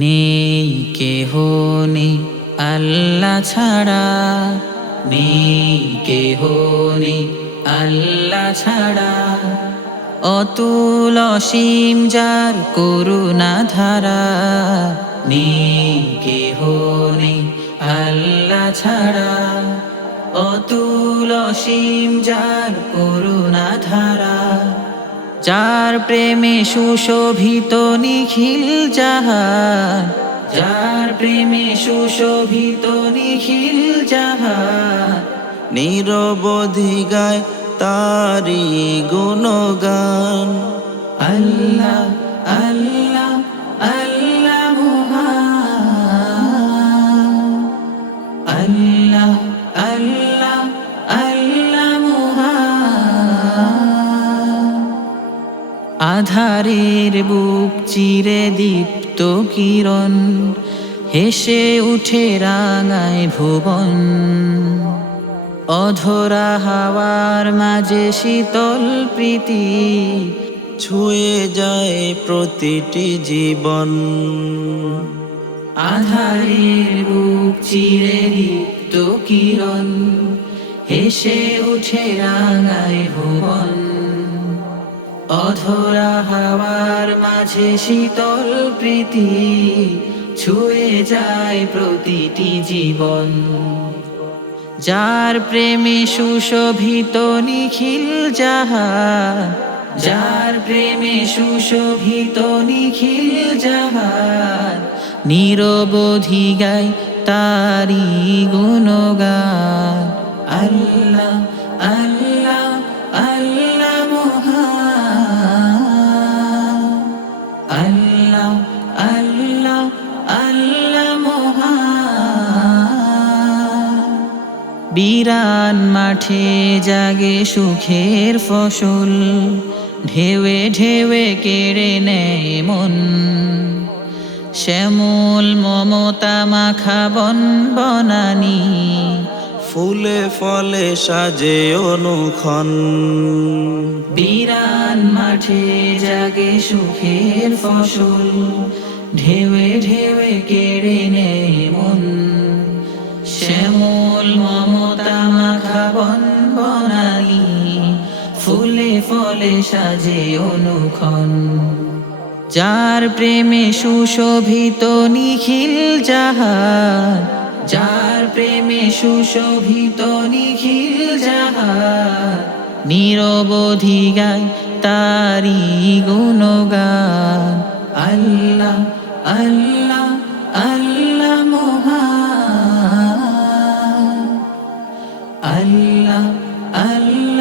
নেই কেহ নেই আল্লাহ ছাড়া, নেই কেহ নেই আল্লাহ ছাড়া। অতুল অসীম যার করুণা ধারা, নেই কেহ নেই আল্লাহ ছাড়া। অতুল অসীম যার করুণা ধারা, যার প্রেমে সুশোভিত নিখিল জাহান, যার প্রেমে সুশোভিত নিখিল জাহান। নিরবধি গায় তারি গুণগান। আল্লাহ আল্লাহ আল্লাহ মহান, আল্লাহ আল্লাহ আল্লাহ মহান। আধারের বুক চিরে দীপ্ত কিরণ, হেসে উঠে রাঙায় ভুবন। অধরা হাওয়ার মাঝে শীতল প্রীতি, ছুঁয়ে যায় প্রতিটি জীবন। আধারের বুক চিরে দীপ্ত কিরণ, হেসে উঠে রাঙায় ভুবন। অধরা হাওয়ার মাঝে শীতল প্রীতি, ছুঁয়ে যায় প্রতিটি জীবন। যার প্রেমে সুশোভিত নিখিল জাহান, যার প্রেমে সুশোভিত নিখিল জাহান। নিরবধি গায় তারি গুণগান। আল্লাহ আল্লাহ আল্লাহ মহান, আল্লাহ আল্লাহ আল্লাহ মহান। বিরান মাঠে জাগে সুখের ফসল, ঢেউে ঢেউে কেড়ে নেয় মন। শ্যামল মমতা মাখা বন বনানি, ফুলে ফলে সাজে অনুক্ষণ। বিরান মাঠে জাগে সুখের ফসল, ঢেউে ঢেউে কেড়ে নেয় মন। শ্যামল মমতা মাখা বন বনানি, ফুলে ফলে সাজে অনুক্ষণ। যার প্রেমে সুশোভিত নিখিল জাহান, যার প্রেমে সুশোভিত নিখিল জাহান। নিরবধি গায় তারি গুণগান। আল্লাহ আল্লাহ আল্লাহ মহান, আল্লাহ আল্লাহ